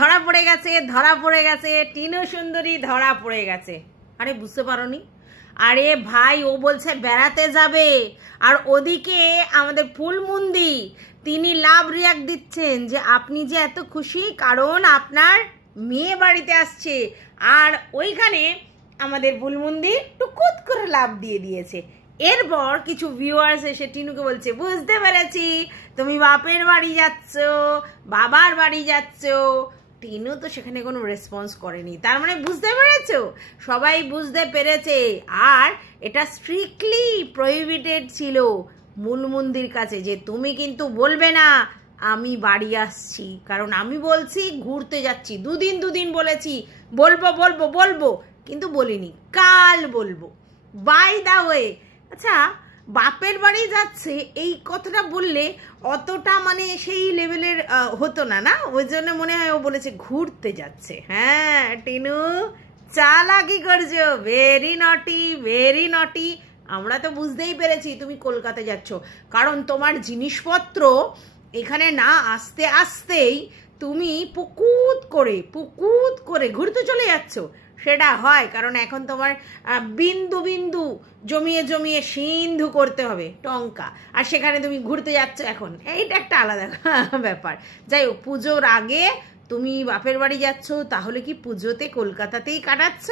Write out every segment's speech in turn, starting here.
ধরা পড়ে গেছে, ধরা পড়ে গেছে, টিনু সুন্দরী ধরা পড়ে গেছে। আরে বুঝতে পারোনি? আরে ভাই, ও বলছে বেড়াতে যাবে, আর ওদিকে আমাদের ফুলমুন্দি তিনি লাভ রিয়াক্ট দিচ্ছেন যে আপনি যে এত খুশি কারণ আপনার মেয়ে বাড়িতে আসছে, আর ওইখানে আমাদের ফুলমুন্দি টুকুত করে লাভ দিয়ে দিয়েছে। এরপর কিছু ভিউয়ার্স এসে টিনুকে বলছে বুঝতে পেরেছি তুমি বাপের বাড়ি যাচ্ছ, বাবার বাড়ি যাচ্ছ। টিনু তো সেখানে কোনো রেসপন্স করেনি, তার মানে বুঝতে পেরেছো, সবাই বুঝতে পেরেছে। আর এটা স্ট্রিক্টলি প্রহিবিটেড ছিল মূলমন্দির কাছে যে তুমি কিন্তু বলবে না আমি বাড়ি আসছি, কারণ আমি বলছি ঘুরতে যাচ্ছি, দুদিন বলেছি বলবো বলবো বলবো, কিন্তু বলিনি, কাল বলবো। বাই দা ওয়ে, আচ্ছা বাপের বাড়ি যাচ্ছে এই কথাটা বললে অতটা মানে সেই লেভেলের হতো না, না? ওই জন্য মনে হয় ও বলেছে ঘুরতে যাচ্ছে। হ্যাঁ টিনু চালাকি করছো, ভেরি নটি, ভেরি নটি। আমরা তো বুঝতেই পেরেছি তুমি কলকাতা যাচ্ছ, কারণ তোমার জিনিসপত্র এখানে না আসতে আসতেই তুমি পুকুত করে ঘুরতে চলে যাচ্ছ। সেটা হয় কারণ এখন তোমার বিন্দু বিন্দু জমিয়ে জমিয়ে সিন্ধু করতে হবে টঙ্কা, আর সেখানে তুমি ঘুরতে যাচ্ছ এখন, এইটা একটা আলাদা ব্যাপার। যাই হোক, পুজোর আগে তুমি বাপের বাড়ি যাচ্ছ, তাহলে কি পুজোতে কলকাতাতেই কাটাচ্ছ?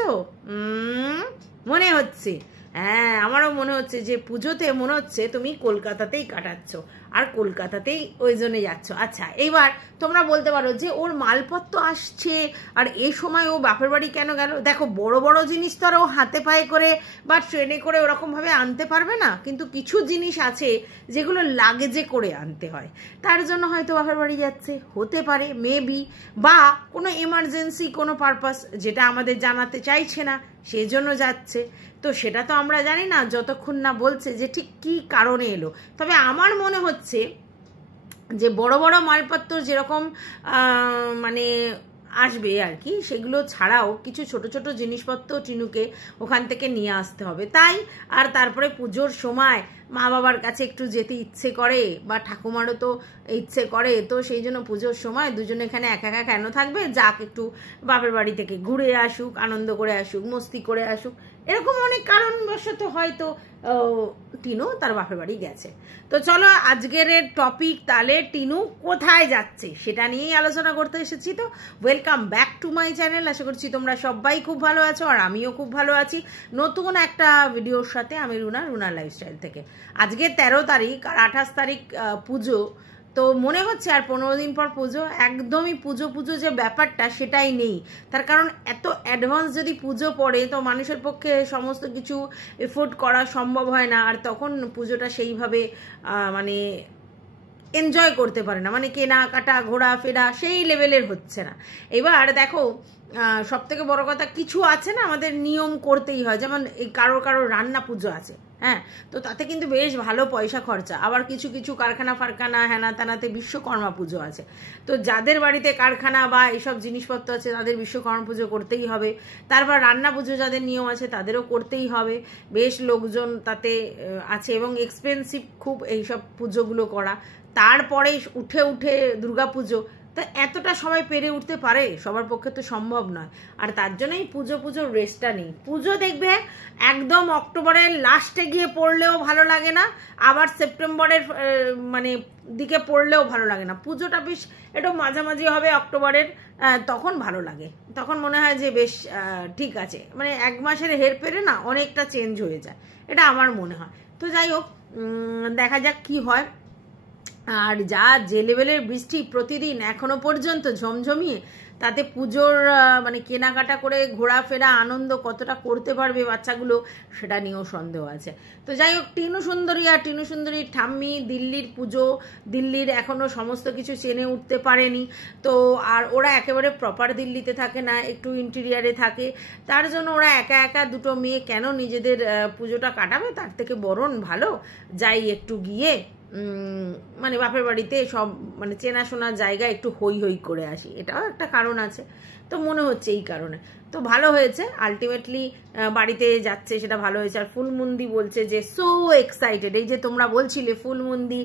মনে হচ্ছে, হ্যাঁ আমারও মনে হচ্ছে যে পুজোতে মনে হচ্ছে তুমি কলকাতাতেই কাটাচ্ছ, আর কলকাতাতেই ওই জন্য যাচ্ছ। আচ্ছা, এইবার তোমরা বলতে পারো যে ওর মালপত্র আসছে আর এই সময় ও বাপের বাড়ি কেন গেল? দেখো, বড় বড় জিনিস তো আর ও হাতে পায়ে করে বা ট্রেনে করে ওরকমভাবে আনতে পারবে না, কিন্তু কিছু জিনিস আছে যেগুলো লাগেজে করে আনতে হয়, তার জন্য হয়তো বাপের বাড়ি যাচ্ছে, হতে পারে মেবি, বা কোনো এমার্জেন্সি কোনো পারপাস যেটা আমাদের জানাতে চাইছে না সেই জন্য যাচ্ছে। তো সেটা তো আমরা জানি না যতক্ষণ না বলছে যে ঠিক কী কারণে এলো। তবে আমার মনে হচ্ছে যে বড় বড় মালপত্র যেরকম মানে আসবে আর কি, সেগুলো ছাড়াও কিছু ছোট ছোট জিনিসপত্র টিনুকে ওখান থেকে নিয়ে আসতে হবে। তাই আর তারপরে পুজোর সময় মা বাবার কাছে একটু যেতে ইচ্ছে করে, বা ঠাকুমারও তো ইচ্ছে করে, তো সেই জন্য পুজোর সময় দুজনে এখানে একা একা কেন থাকবে, যাক একটু বাপের বাড়ি থেকে ঘুরে আসুক, আনন্দ করে আসুক, মস্তি করে আসুক, এরকম অনেক কারণবশত হয়তো টিনু তার বাপের বাড়ি গেছে। তো চলো আজকের টপিক তাহলে টিনু কোথায় যাচ্ছে সেটা নিয়েই আলোচনা করতে এসেছি। তো welcome back to my channel, আশা করছি তোমরা সবাই খুব ভালো আছো, আর আমিও খুব ভালো আছি নতুন একটা ভিডিওর সাথে। আমি রুনা লাইফস্টাইল থেকে। আজকে 13 তারিখ আর 28 তারিখ পুজো, তো মনে হচ্ছে আর 15 দিন পর পুজো। একদমই পুজো যে ব্যাপারটা সেটাই নেই, তার কারণ এত অ্যাডভান্স যদি পুজো পড়ে তো মানুষের পক্ষে সমস্ত কিছু এফোর্ড করা সম্ভব হয় না, আর তখন পুজোটা সেইভাবে মানে এনজয় করতে পারে না, মানে কেনাকাটা ঘোরাফেরা সেই লেভেলের হচ্ছে না। এবার দেখো, সব থেকে বড় কথা কিছু আছে না আমাদের নিয়ম করতেই হয়, যেমন এই কারোর রান্না পুজো আছে, হ্যাঁ, তো তাতে কিন্তু বেশ ভালো পয়সা খরচা। আবার কিছু কারখানা ফারখানা হেনা তেনাতে বিশ্বকর্মা পুজো আছে, তো যাদের বাড়িতে কারখানা বা এইসব জিনিসপত্র আছে তাদের বিশ্বকর্মা পুজো করতেই হবে। তারপর রান্না পুজো যাদের নিয়ম আছে তাদেরও করতেই হবে, বেশ লোকজন তাতে আছে এবং এক্সপেন্সিভ খুব এইসব পুজোগুলো করা। তারপরে উঠে দুর্গা পুজো, তো এতটা সবাই পেরে উঠতে পারে? সবার পক্ষে তো সম্ভব নয়। আর তার জন্যই পুজোর রেস্টটা নেই। পুজো দেখবে একদম অক্টোবরের লাস্টে গিয়ে পড়লেও ভালো লাগে না, আবার সেপ্টেম্বরের মানে দিকে পড়লেও ভালো লাগে না। পুজোটা বেশ একটু মাঝামাঝি হবে অক্টোবরের, তখন ভালো লাগে, তখন মনে হয় যে বেশ ঠিক আছে, মানে এক মাসের হেরফেরে না অনেকটা চেঞ্জ হয়ে যায়, এটা আমার মনে হয়। তো যাই হোক, দেখা যাক কি হয়। আর যে লেভেলের বৃষ্টি প্রতিদিন এখনো পর্যন্ত ঝমঝমিয়ে, তাতে পুজোর মানে কেনাকাটা করে ঘোরাফেরা আনন্দ কতটা করতে পারবে বাচ্চাগুলো সেটা নিয়েও সন্দেহ আছে। তো যাই হোক, টিনু সুন্দরী আর টিনু সুন্দরীর ঠাম্মি দিল্লির পুজো, দিল্লির এখনো সমস্ত কিছু চেনে উঠতে পারেনি। তো আর ওরা একেবারে প্রপার দিল্লিতে থাকে না, একটু ইন্টেরিয়ারে থাকে, তার জন্য ওরা একা একা দুটো মেয়ে কেন নিজেদের পুজোটা কাটাবে, তার থেকে বরং ভালো যাই একটু গিয়ে মানে বাপের বাড়িতে সব মানে চেনাশোনা জায়গায় একটু হই হই করে আসি, এটাও একটা কারণ আছে। তো মনে হচ্ছে এই কারণে তো ভালো হয়েছে, আলটিমেটলি বাড়িতে যাচ্ছে সেটা ভালো হয়েছে। আর ফুলমুন্দি বলছে যে সো এক্সাইটেড, এই যে তোমরা বলছিলে ফুলমুন্দি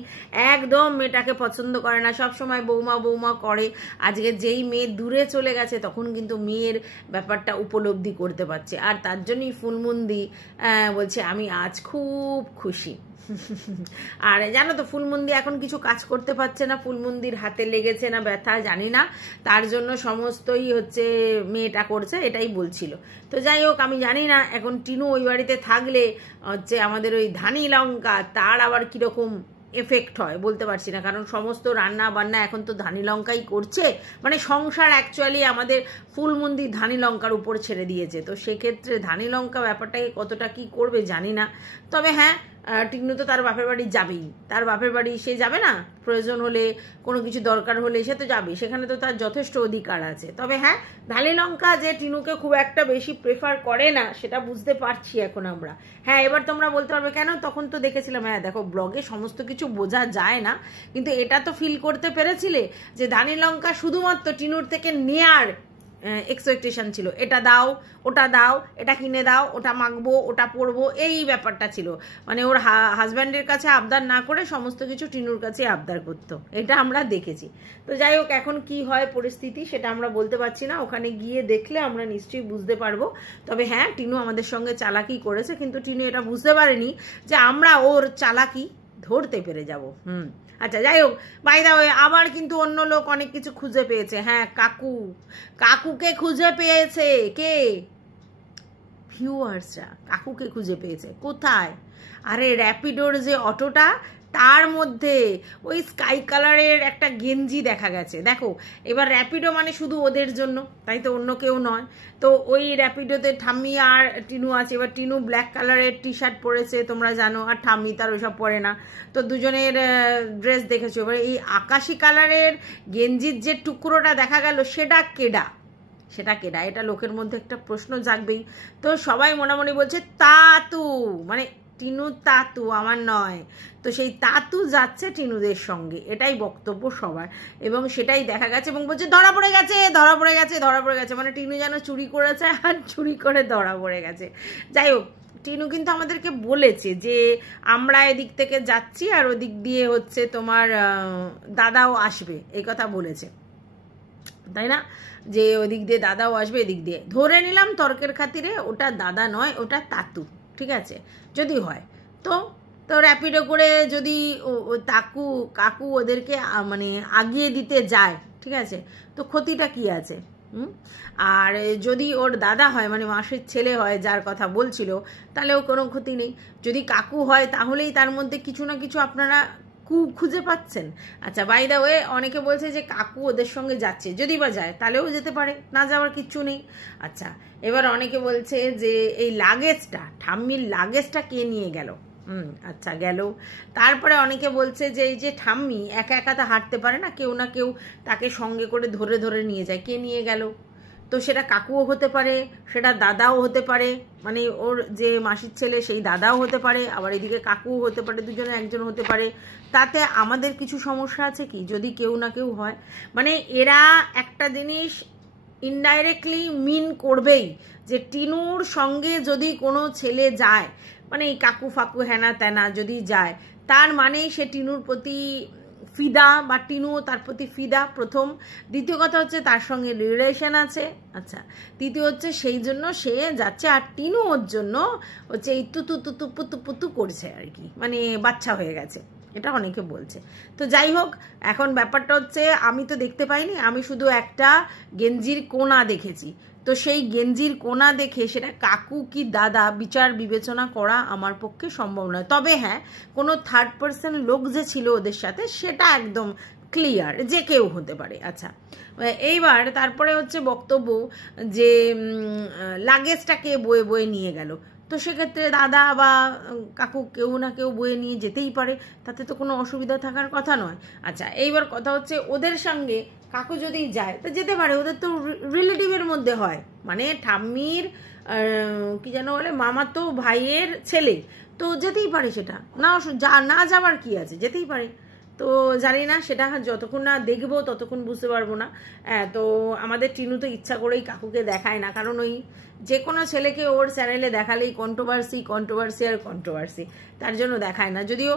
একদম মেয়েটাকে পছন্দ করে না, সব সময় বৌমা বৌমা করে, আজকে যেই মেয়ে দূরে চলে গেছে তখন কিন্তু মেয়ের ব্যাপারটা উপলব্ধি করতে পারছে। আর তার জন্যই ফুলমুন্দি বলছে আমি আজ খুব খুশি। আর জানো তো ফুলমুন্দি এখন কিছু কাজ করতে পারছে না, ফুলমুন্দির হাতে লেগেছে না ব্যথা জানি না, তার জন্য সমস্তই হচ্ছে মেয়েটা করছে, এটাই বলছিল। তো যাই হোক, আমি জানি না এখন টিনু ওই বাড়িতে থাকলে হচ্ছে আমাদের ওই ধানি লঙ্কা তার আবার কিরকম এফেক্ট হয় বলতে পারছি না, কারণ সমস্ত রান্না বান্না এখন তো ধানি লঙ্কাই করছে, মানে সংসার অ্যাকচুয়ালি আমাদের ফুলমুন্দি ধানি লঙ্কার উপর ছেড়ে দিয়েছে। তো সেক্ষেত্রে ধানি লঙ্কা ব্যাপারটাকে কতটা কি করবে জানি না। তবে হ্যাঁ, টিনু তো তার বাপের বাড়ি যাবেই, তার বাপের বাড়ি সে যাবে না, প্রয়োজন হলে কোনো কিছু দরকার হলে সে তো যাবে, সেখানে তো তার যথেষ্ট অধিকার আছে। তবে হ্যাঁ, ধানি লঙ্কা যে টিনুকে খুব একটা বেশি প্রেফার করে না সেটা বুঝতে পারছি এখন আমরা। হ্যাঁ, এবার তোমরা বলতে পারবে কেন, তখন তো দেখেছিলাম, হ্যাঁ দেখো ব্লগে সমস্ত কিছু বোঝা যায় না, কিন্তু এটা তো ফিল করতে পেরেছিলে যে ধানি লঙ্কা শুধুমাত্র টিনুর থেকে নেয়ার এক্সপেকটেশন ছিল, এটা দাও ওটা দাও, এটা কিনে দাও, ওটা মাখবো ওটা পরবো, এই ব্যাপারটা ছিল। মানে ওর হাজব্যান্ডের কাছে আবদার না করে সমস্ত কিছু টিনুর কাছে আবদার করতো, এটা আমরা দেখেছি। তো যাই হোক, এখন কি হয় পরিস্থিতি সেটা আমরা বলতে পারছি না, ওখানে গিয়ে দেখলে আমরা নিশ্চয়ই বুঝতে পারবো। তবে হ্যাঁ, টিনু আমাদের সঙ্গে চালাকি করেছে, কিন্তু টিনু এটা বুঝতে পারেনি যে আমরা ওর চালাকি ধরতে পেরে যাব। আচ্ছা যাই হোক, বাই দা ওয়ে আবার কিন্তু অন্য লোক অনেক কিছু খুঁজে পেয়েছে। হ্যাঁ, কাকুকে খুঁজে পেয়েছে কে? ভিউয়ার্সরা কাকুকে খুঁজে পেয়েছে। কোথায়? আরে র্যাপিডোর যে অটোটা তার মধ্যে ওই স্কাই কালারের একটা গেঞ্জি দেখা গেছে। দেখো, এবার র্যাপিডো মানে শুধু ওদের জন্য, তাই তো, অন্য কেউ নয়। তো ওই র্যাপিডোতে ঠাম্মি আর টিনু আছে। এবার টিনু ব্ল্যাক কালারের টি শার্ট পরেছে তোমরা জানো, আর ঠাম্মি তার ওইসব পরে না, তো দুজনের ড্রেস দেখেছো। এবার এই আকাশি কালারের গেঞ্জির যে টুকরোটা দেখা গেল সেটা কেডা, এটা লোকের মধ্যে একটা প্রশ্ন জাগবেই। তো সবাই মোটামুটি বলছে তাতু, মানে টিনু তাতু, আমার নয়। তো সেই তাতু যাচ্ছে টিনুদের সঙ্গে, এটাই বক্তব্য সবার, এবং সেটাই দেখা গেছে। এবং বলছে ধরা পড়ে গেছে, মানে টিনু যেন চুরি করেছে আর চুরি করে ধরা পড়ে গেছে। যাই হোক, টিনু কিন্তু আমাদেরকে বলেছে যে আমরা এদিক থেকে যাচ্ছি আর ওদিক দিয়ে হচ্ছে তোমার দাদাও আসবে, এই কথা বলেছে, তাই না? যে ওদিক দিয়ে দাদাও আসবে, এদিক দিয়ে ধরে নিলাম তর্কের খাতিরে ওটা দাদা নয়, ওটা তাতু, ঠিক আছে? যদি হয় তো র্যাপিডো করে যদি কাকু ওদেরকে মানে আগিয়ে দিতে যায়, ঠিক আছে, তো ক্ষতিটা কি আছে? আর যদি ওর দাদা হয়, মানে মাসির ছেলে হয় যার কথা বলছিল, তাহলেও কোনো ক্ষতি নেই। যদি কাকু হয় তাহলেই তার মধ্যে কিছু না কিছু আপনারা খুঁজে পাচ্ছেন। আচ্ছা, বাই দা ওয়ে অনেকে বলছে যে কাকু ওদের সঙ্গে যাচ্ছে, যদি বা যায় তাহলেও যেতে পারে, না যাওয়ার কিচ্ছু নেই। আচ্ছা, এবার অনেকে বলছে যে এই লাগেজটা, ঠাম্মির লাগেজটা কে নিয়ে গেল? আচ্ছা গেল। তারপরে অনেকে বলছে যে এই যে ঠাম্মি একা একা তো হাঁটতে পারে না, কেউ না কেউ তাকে সঙ্গে করে ধরে ধরে নিয়ে যায়, কে নিয়ে গেল? তো সেটা কাকুও হতে পারে, সেটা দাদাও হতে পারে, মানে ওর যে মাসির ছেলে সেই দাদাও হতে পারে, আবার এদিকে কাকুও হতে পারে, দুজনে একজন হতে পারে। তাতে আমাদের কিছু সমস্যা আছে কি যদি কেউ না কেউ হয়? মানে এরা একটা জিনিস ইনডাইরেক্টলি মিন করবেই যে টিনুর সঙ্গে যদি কোনো ছেলে যায়, মানে এই কাকু ফাকু হেনা তেনা যদি যায়, তার মানে সে টিনুর প্রতি ফিদা, বা টিনুও তার প্রতি ফিদা, প্রথম। দ্বিতীয় কথা হচ্ছে তার সঙ্গে রিলেশন আছে। আচ্ছা, তৃতীয় হচ্ছে সেই জন্য সে যাচ্ছে, আর টিনু ওর জন্য হচ্ছে এই তুতু তুতু পুতু পুতু করছে আর কি, মানে বাচ্চা হয়ে গেছে, এটা অনেকে বলছে। তো যাই হোক, এখন ব্যাপারটা হচ্ছে আমি তো দেখতে পাইনি, আমি শুধু একটা গেঞ্জির কোনা দেখেছি। তো সেই গেঞ্জির কোনা দেখে সেটা কাকু কি দাদা বিচার বিবেচনা করা আমার পক্ষে সম্ভব নয়। তবে হ্যাঁ, কোনো থার্ড পার্সন লোক যে ছিল ওদের সাথে সেটা একদম ক্লিয়ার, যে কেউ হতে পারে। আচ্ছা, এইবার তারপরে হচ্ছে বক্তব্য যে লাগেজটা কে বয়ে বয়ে নিয়ে গেল। তো সেক্ষেত্রে দাদা বা কাকু কেউ না কেউ বয়ে নিয়ে যেতেই পারে, তাতে তো কোনো অসুবিধা থাকার কথা নয়। আচ্ছা, এইবার কথা হচ্ছে ওদের সঙ্গে কাকু যদি যায় তো যেতে পারে, ওদের তো রিলেটিভের মধ্যে হয়, মানে ঠাম্মির কি যেন বলে মামাতো ভাইয়ের ছেলে, তো যেতেই পারে, সেটা না যাওয়ার কি আছে, যেতেই পারে। তো জানি না, সেটা যতক্ষণ না দেখবো ততক্ষণ বুঝতে পারবো না। তো আমাদের টিনু তো ইচ্ছা করেই কাকুকে দেখায় না, কারণ ওই যে কোনো ছেলেকে ওর চ্যানেলে দেখালেই কন্ট্রোভার্সি, তার জন্য দেখায় না। যদিও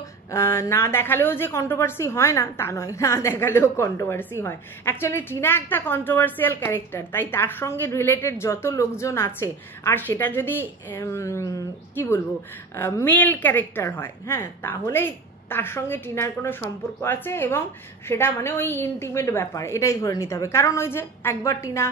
না দেখালেও যে কন্ট্রোভার্সি হয় না তা নয়, না দেখালেও কন্ট্রোভার্সি হয়। অ্যাকচুয়ালি টিনা একটা কন্ট্রোভার্সিয়াল ক্যারেক্টার, তাই তার সঙ্গে রিলেটেড যত লোকজন আছে, আর সেটা যদি কি বলবো মেল ক্যারেক্টার হয়, হ্যাঁ, তাহলেই তার সঙ্গে টিনার কোনো সম্পর্ক আছে, এবং সেটা মানে ওই ইন্টিমেট ব্যাপার, এটাই ধরে নিতে হবে। কারণ ওই যে একবার টিনা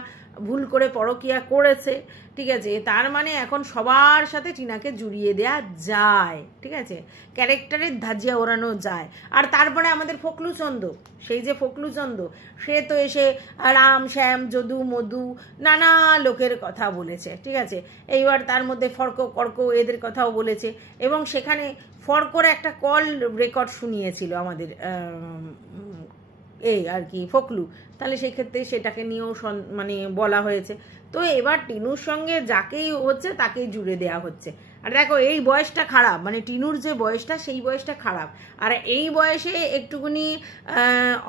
ভুল করে পরকিয়া করেছে, ঠিক আছে, তার মানে এখন সবার সাথে টিনাকে জুড়িয়ে দেয়া যায়, ঠিক আছে, ক্যারেক্টারের ধাজিয়া ওড়ানো যায়। আর তারপরে আমাদের ফকলুচন্দ, সেই যে ফকলুচন্দ, সে তো এসে রাম শ্যাম যদু মধু নানা লোকের কথা বলেছে, ঠিক আছে, এইবার তার মধ্যে ফর্ক কর্ক এদের কথাও বলেছে, এবং সেখানে ফর্কর একটা কল রেকর্ড শুনিয়েছিল আমাদের এই আর কি ফকলু, তাহলে সেই ক্ষেত্রে সেটাকে নিয়েও মানে বলা হয়েছে। তো এবার টিনুর সঙ্গে যাকেই হচ্ছে তাকেই জুড়ে দেয়া হচ্ছে। আর দেখো এই বয়সটা খারাপ, মানে টিনুর যে বয়সটা সেই বয়সটা খারাপ, আর এই বয়সে একটুখানি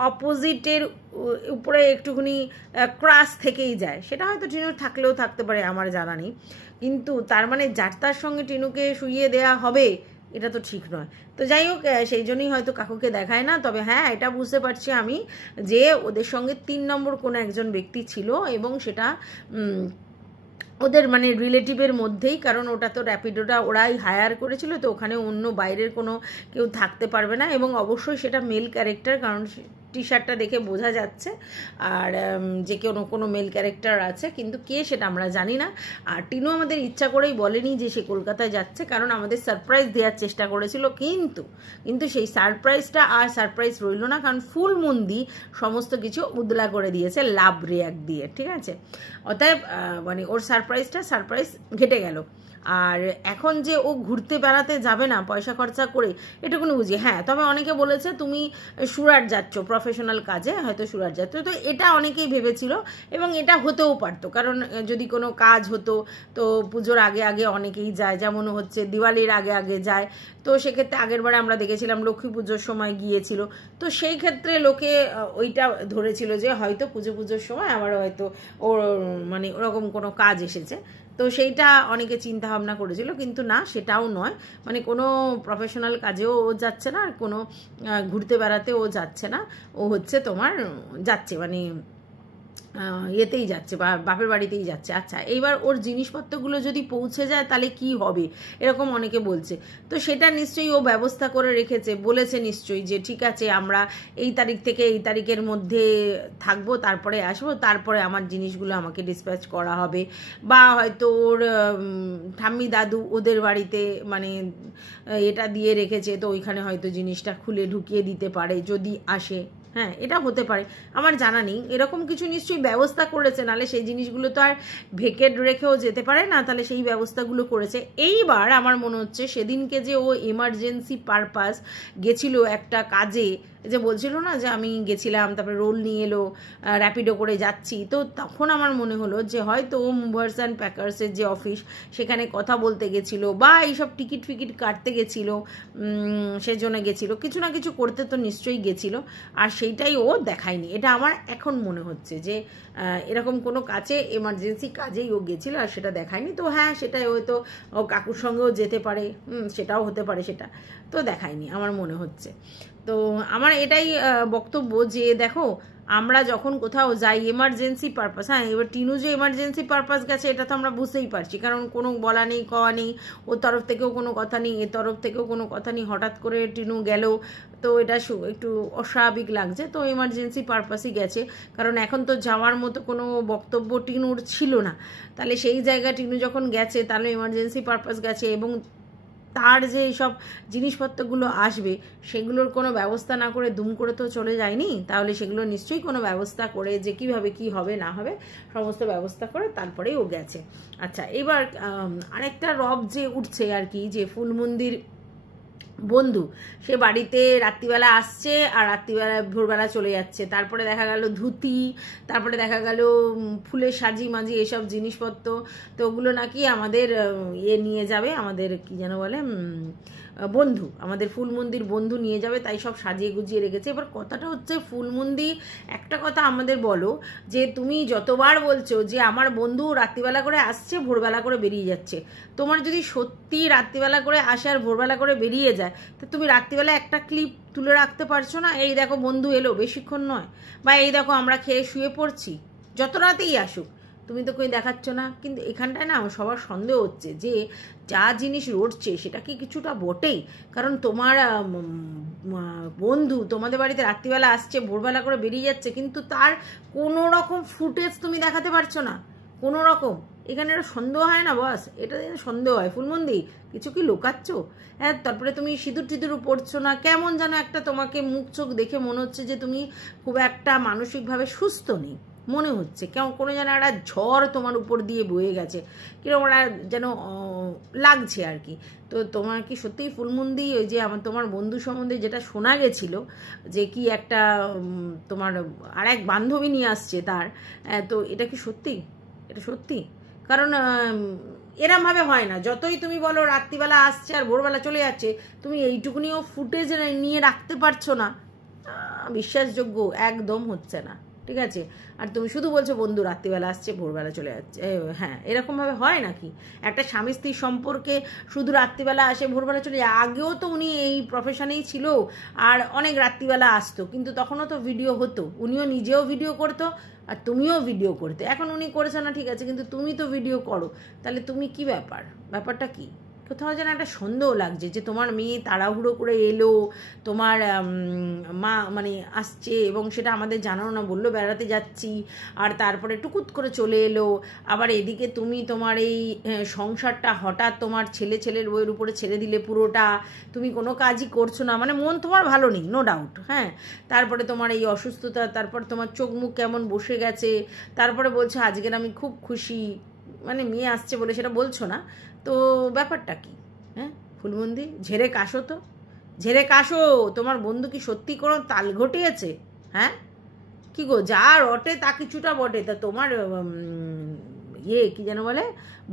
অপোজিটের উপরে একটুখানি ক্রাশ থেকেই যায়, সেটা হয়তো টিনুর থাকলেও থাকতে পারে, আমার জানা নেই, কিন্তু তার মানে যার তার সঙ্গে টিনুকে শুইয়ে দেয়া হবে এটা তো ঠিক নয়। তো যাই হোক, সেই জন্যই হয়তো কাকুকে দেখায় না। তবে হ্যাঁ, এটা বুঝতে পারছি আমি যে ওদের সঙ্গে 3 নম্বর কোনো একজন ব্যক্তি ছিল, এবং সেটা ওদের মানে রিলেটিভের মধ্যেই, কারণ ওটা তো র্যাপিডোটা ওরাই হায়ার করেছিল, তো ওখানে অন্য বাইরের কোনো কেউ থাকতে পারবে না, এবং অবশ্যই সেটা মেল ক্যারেক্টার, কারণ টি শার্টটা দেখে বোঝা যাচ্ছে, আর যে কোনো মেল ক্যারেক্টার আছে, কিন্তু কে সেটা আমরা জানি না। আর টিনু আমাদের ইচ্ছা করেই বলেনি যে সে কলকাতায় যাচ্ছে, কারণ আমাদের সারপ্রাইজ দেওয়ার চেষ্টা করেছিল, কিন্তু সেই সারপ্রাইজটা আর সারপ্রাইজ রইল না, কারণ ফুল মন্দি সমস্ত কিছু উদলা করে দিয়েছে লাভ রিয়াক্ট দিয়ে, ঠিক আছে। অতএব মানে ওর সারপ্রাইজ ঘেটে গেল। আর এখন যে ও ঘুরতে বেড়াতে যাবে না পয়সা খরচা করে, এটুকুনি বুঝি। হ্যাঁ, তবে অনেকে বলেছে তুমি সুরাট যাচ্ছ প্রফেশনাল কাজে, হয়তো সুরাট যাচ্ছ, তো এটা অনেকেই ভেবেছিল, এবং এটা হতেও পারতো, কারণ যদি কোনো কাজ হতো তো পুজোর আগে আগে অনেকেই যায়, যেমন হচ্ছে দিওয়ালির আগে আগে যায়, তো সেক্ষেত্রে আগেরবারে আমরা দেখেছিলাম লক্ষ্মী পুজোর সময় গিয়েছিল, তো সেই ক্ষেত্রে লোকে ওইটা ধরেছিল যে হয়তো পুজোর সময় আবার হয়তো ওর মানে ওরকম কোনো কাজ এসেছে, তো সেইটা অনেকে চিন্তা ভাবনা করেছিল, কিন্তু না, সেটাও নয়, মানে কোনো প্রফেশনাল কাজেও ও যাচ্ছে না, আর কোনো ঘুরতে বেড়াতে ও যাচ্ছে না, ও হচ্ছে তোমার যাচ্ছে মানে ইয়েতেই যাচ্ছে, বাপের বাড়িতেই যাচ্ছে। আচ্ছা, এইবার ওর জিনিসপত্রগুলো যদি পৌঁছে যায় তাহলে কি হবে, এরকম অনেকে বলছে, তো সেটা নিশ্চয়ই ও ব্যবস্থা করে রেখেছে, বলেছে নিশ্চয়ই যে ঠিক আছে আমরা এই তারিখ থেকে এই তারিখের মধ্যে থাকবো, তারপরে আসবো, তারপরে আমার জিনিসগুলো আমাকে ডিসপ্যাচ করা হবে, বা হয়তো ওর ঠাম্মি দাদু ওদের বাড়িতে মানে এটা দিয়ে রেখেছে, তো ওইখানে হয়তো জিনিসটা খুলে ঢুকিয়ে দিতে পারে যদি আসে, হ্যাঁ, এটা হতে পারে, আমার জানা নেই, এরকম কিছু নিশ্চয়ই ব্যবস্থা করেছে, নাহলে সেই জিনিসগুলো তো আর ভেকেট রেখেও যেতে পারে না, তাহলে সেই ব্যবস্থাগুলো করেছে। এইবার আমার মনে হচ্ছে সেদিনকে যে ও এমার্জেন্সি পারপাস গেছিল একটা কাজে, যে বলছিল না যে আমি গেছিলাম, তারপরে রোল নিয়ে এলো, র্যাপিডো করে যাচ্ছি, তো তখন আমার মনে হলো যে হয়তো ও মুভার্স অ্যান্ড প্যাকার্সের যে অফিস সেখানে কথা বলতে গেছিল, বা এইসব টিকিট ফিকিট কাটতে গেছিল, সেজন্য গেছিল, কিছু না কিছু করতে তো নিশ্চয়ই গেছিল, আর সেইটাই ও দেখায়নি, এটা আমার এখন মনে হচ্ছে যে এরকম কোনো কাজে এমার্জেন্সি কাজেই ও গেছিল আর সেটা দেখায়নি। তো হ্যাঁ, সেটাই হয়তো ও কাকুর সঙ্গেও যেতে পারে, সেটাও হতে পারে, সেটা তো দেখায়নি আমার মনে হচ্ছে। তো আমার এটাই বক্তব্য যে দেখো, আমরা যখন কোথাও যাই এমার্জেন্সি পারপাস, হ্যাঁ, এবার টিনু যে এমার্জেন্সি পারপাস গেছে এটা তো আমরা বুঝতেই পারছি, কারণ কোনো বলা নেই কওয়া নেই, ওর তরফ থেকেও কোনো কথা নেই, এর তরফ থেকেও কোনো কথা নেই, হঠাৎ করে টিনু গেল, তো এটা একটু অস্বাভাবিক লাগছে, তো এমার্জেন্সি পারপাসই গেছে, কারণ এখন তো যাওয়ার মতো কোনো বক্তব্য টিনুর ছিল না, তাহলে সেই জায়গায় টিনু যখন গেছে তাহলে এমার্জেন্সি পারপাস গেছে, এবং তার যে সব জিনিসপত্রগুলো আসবে সেগুলোর কোনো ব্যবস্থা না করে দুম করে তো চলে যায়নি, তাহলে সেগুলো নিশ্চয়ই কোনো ব্যবস্থা করে যে কীভাবে কী হবে না হবে সমস্ত ব্যবস্থা করে তারপরেই ও গেছে। আচ্ছা, এবার আরেকটা রব যে উঠছে আর কি, যে ফুল মন্দির বন্ধু, সে বাড়িতে রাত্রিবেলা আসছে আর রাত্রিবেলা ভোরবেলা চলে যাচ্ছে। তারপরে দেখা গেল ধুতি, তারপরে দেখা গেল ফুলের সাজি মাজি এসব জিনিসপত্র। তো ওগুলো নাকি আমাদের নিয়ে যাবে, আমাদের কি যেন বলে বন্ধু, আমাদের ফুলমন্দির বন্ধু নিয়ে যাবে, তাই সব সাজিয়ে গুজিয়ে রেখেছে। এবার কথাটা হচ্ছে ফুলমন্দি, একটা কথা আমাদের বলো, যে তুমি যতবার বলছো যে আমার বন্ধু রাত্রিবেলা করে আসছে ভোরবেলা করে বেরিয়ে যাচ্ছে, তোমার যদি সত্যি রাত্রিবেলা করে আসে আর ভোরবেলা করে বেরিয়ে যায়, তো তুমি রাত্রিবেলা একটা ক্লিপ তুলে রাখতে পারছো না? এই দেখো বন্ধু এলো, বেশিক্ষণ নয়, বা এই দেখো আমরা খেয়ে শুয়ে পড়ছি, যত রাতেই আসুক, তুমি তো কই দেখাচ্ছ না। কিন্তু এখানটায় না সবার সন্দেহ হচ্ছে যে যা জিনিস রটছে সেটা কি কিছুটা বটেই। কারণ তোমার বন্ধু তোমাদের বাড়িতে রাত্রিবেলা আসছে ভোরবেলা করে বেরিয়ে যাচ্ছে, কিন্তু তার কোনো রকম ফুটেজ তুমি দেখাতে পারছো না, কোনো রকম। এখানে একটা সন্দেহ হয় না বস? এটা সন্দেহ হয়। ফুলমন্দি কিছু কি লুকাচ্ছ? হ্যাঁ, তারপরে তুমি সিঁদুর টিঁদুরও পড়ছো না, কেমন যেন একটা তোমাকে মুখ চোখ দেখে মনে হচ্ছে যে তুমি খুব একটা মানসিকভাবে সুস্থ নেই মনে হচ্ছে। কেমন কোনো যেন একটা ঝড় তোমার উপর দিয়ে বয়ে গেছে, কিরকম ওরা যেন লাগছে আর কি। তো তোমার কি সত্যিই ফুলমন্দি ওই যে তোমার বন্ধু সম্বন্ধে যেটা শোনা গেছিল যে কি একটা তোমার আর এক বান্ধবী নিয়ে আসছে তার, তো এটা কি সত্যি? এটা সত্যি? কারণ এরমভাবে হয় না। যতই তুমি বলো রাত্রিবেলা আসছে আর ভোরবেলা চলে যাচ্ছে, তুমি এইটুকুনিও ফুটেজ নিয়ে রাখতে পারছো না, বিশ্বাসযোগ্য একদম হচ্ছে না, ঠিক আছে? আর তুমি শুধু বলছো বন্ধু রাত্রিবেলা আসছে ভোরবেলা চলে যাচ্ছে। হ্যাঁ, এরকমভাবে হয় নাকি? একটা স্বামী স্ত্রীর সম্পর্কে শুধু রাত্রিবেলা আসে ভোরবেলা চলে যায়? আগেও তো উনি এই প্রফেশনেই ছিল আর অনেক রাত্রিবেলা আসতো, কিন্তু তখনও তো ভিডিও হতো, উনিও নিজেও ভিডিও করতো আর তুমিও ভিডিও করতে। এখন উনি করেছো না ঠিক আছে, কিন্তু তুমি তো ভিডিও করো, তাহলে তুমি কি ব্যাপারটা কি? কোথাও যেন একটা সন্দেহ লাগছে যে তোমার মেয়ে তাড়াহুড়ো করে এলো, তোমার মা মানে আসছে এবং সেটা আমাদের জানানো না, বললো বেড়াতে যাচ্ছি, আর তারপরে টুকুত করে চলে এলো। আবার এদিকে তুমি তোমার এই সংসারটা হঠাৎ তোমার ছেলের বইয়ের উপরে ছেড়ে দিলে পুরোটা, তুমি কোনো কাজই করছো না, মানে মন তোমার ভালো নেই, নো ডাউট। হ্যাঁ, তারপরে তোমার এই অসুস্থতা, তারপর তোমার চোখ মুখ কেমন বসে গেছে, তারপরে বলছো আজকের আমি খুব খুশি, মানে মেয়ে আসছে বলে সেটা বলছো না। তো ব্যাপারটা কি? হ্যাঁ ফুলমন্দি, ঝেড়ে কাশো তো, ঝেড়ে কাশো। তোমার বন্ধু কি সত্যি কোনো তাল ঘটিয়েছে? হ্যাঁ কি গো, যা রটে তা কিছুটা বটে। তা তোমার কি যেন বলে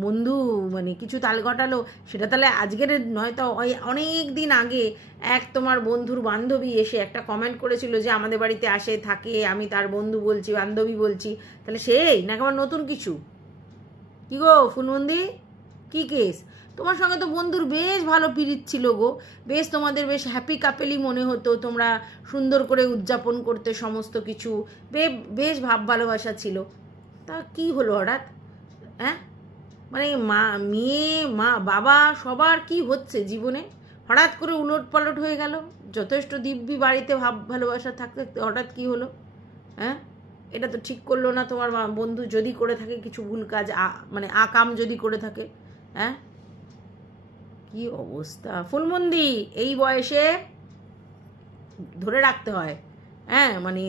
বন্ধু মানে কিছু তাল ঘটালো, সেটা তাহলে আজকের নয়, তো অনেক দিন আগে এক তোমার বন্ধুর বান্ধবী এসে একটা কমেন্ট করেছিল যে আমাদের বাড়িতে আসে থাকে, আমি তার বন্ধু বলছি, বান্ধবী বলছি, তাহলে সেই নাকি আবার নতুন কিছু? কি গো ফুলমন্দি, কি কেস? তোমার সঙ্গে তো বন্ধুর বেশ ভালো পিরিত ছিল গো, বেশ তোমাদের বেশ হ্যাপি কাপেলই মনে হতো, তোমরা সুন্দর করে উদযাপন করতে সমস্ত কিছু, বেশ ভাব ভালোবাসা ছিল। তা কি হলো হঠাৎ? হ্যাঁ মানে মেয়ে বাবা সবার কি হচ্ছে জীবনে? হঠাৎ করে উলট পালট হয়ে গেল। যথেষ্ট দিব্যি বাড়িতে ভাব ভালোবাসা থাকতে হঠাৎ কি হলো? হ্যাঁ, এটা তো ঠিক করলো না তোমার বন্ধু, যদি করে থাকে কিছু ভুল কাজ, মানে আকাম যদি করে থাকে। হ্যাঁ কি অবস্থা ফুলমন্দি, এই বয়সে ধরে রাখতে হয়। হ্যাঁ মানে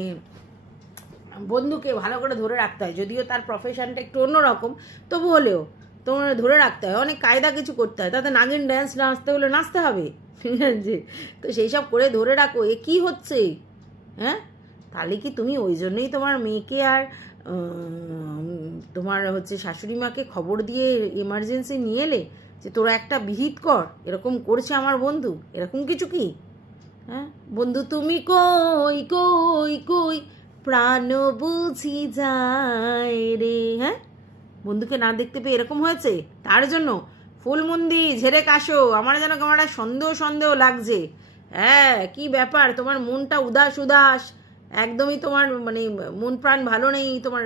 বন্ধুকে ভালো করে ধরে রাখতে হয়, যদিও তার প্রফেশনটা একটু অন্যরকম, তবু হলেও তোমার ধরে রাখতে হয়, অনেক কায়দা কিছু করতে হয়, তাতে নাগিন ড্যান্স নাচতে হলে নাচতে হবে, ঠিক আছে? তো সেই সব করে ধরে রাখো। এ কি হচ্ছে? হ্যাঁ, তাহলে কি তুমি ওই জন্যই তোমার মেয়েকে আর তোমার হচ্ছে শাশুড়ি মাকে খবর দিয়ে এমার্জেন্সি নিয়ে এলে যে তোরা একটা বিহিত কর, এরকম করছে আমার বন্ধু, এরকম কিছু কি? হ্যাঁ বন্ধু তুমি কই কই কই, প্রাণ বুঝি যায় রে। হ্যাঁ, বন্ধুকে না দেখতে পেয়ে এরকম হয়েছে, তার জন্য ফুলমন্দি ঝেড়ে কাশো। আমার যেন কেমন একটা সন্দেহ লাগছে। হ্যাঁ কি ব্যাপার, তোমার মনটা উদাস, একদমই তোমার মানে মন প্রাণ ভালো নেই, তোমার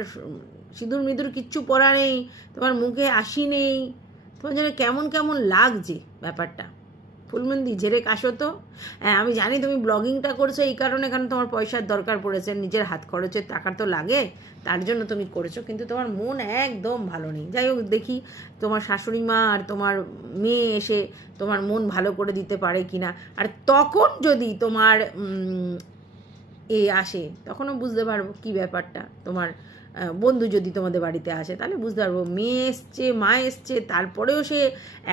সিঁদুর মিঁদুর কিচ্ছু পরা নেই, তোমার মুখে হাসি নেই, তোমার যেন কেমন লাগছে ব্যাপারটা। ফুলমন্দি ঝেড়ে কাশো তো। হ্যাঁ আমি জানি তুমি ব্লগিংটা করছো এই কারণে, কারণ তোমার পয়সার দরকার পড়েছে, নিজের হাত খরচের টাকা তো লাগে, তার জন্য তুমি করেছো, কিন্তু তোমার মন একদম ভালো নেই। যাই হোক, দেখি তোমার শাশুড়ি মা আর তোমার মেয়ে এসে তোমার মন ভালো করে দিতে পারে কিনা। আর তখন যদি তোমার আসে, তখনও বুঝতে পারবো কি ব্যাপারটা। তোমার বন্ধু যদি তোমাদের বাড়িতে আসে তাহলে বুঝতে পারবো মেয়ে এসছে, মা এসছে, তারপরেও সে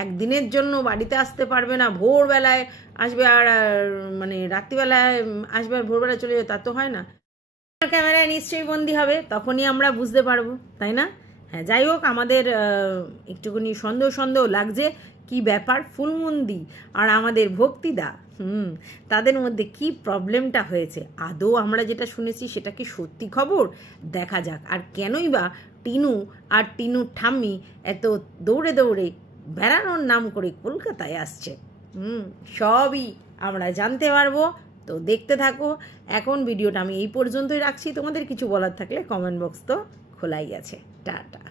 একদিনের জন্য বাড়িতে আসতে পারবে না, ভোরবেলায় আসবে আর মানে রাত্রিবেলায় আসবে আর ভোরবেলায় চলে যাবে, তা তো হয় না। ক্যামেরায় নিশ্চয়ই বন্দি হবে, তখনই আমরা বুঝতে পারবো, তাই না? হ্যাঁ, যাই হোক, আমাদের একটুখানি সন্দেহ সন্দেহ লাগছে কি ব্যাপার ফুলমন্দি আর আমাদের ভক্তিদা, তাদের মধ্যে কি প্রবলেমটা হয়েছে। আদৌ আমরা যেটা শুনেছি সেটা কি সত্যি খবর? দেখা যাক। আর কেনই বা টিনু আর টিনুর ঠাম্মি এত দৌড়ে দৌড়ে বেড়ানোর নাম করে কলকাতায় আসছে, সবই আমরা জানতে পারবো। তো দেখতে থাকো। এখন ভিডিওটা আমি এই পর্যন্তই রাখছি। তোমাদের কিছু বলার থাকলে কমেন্ট বক্স তো খোলাই আছে। টাটা।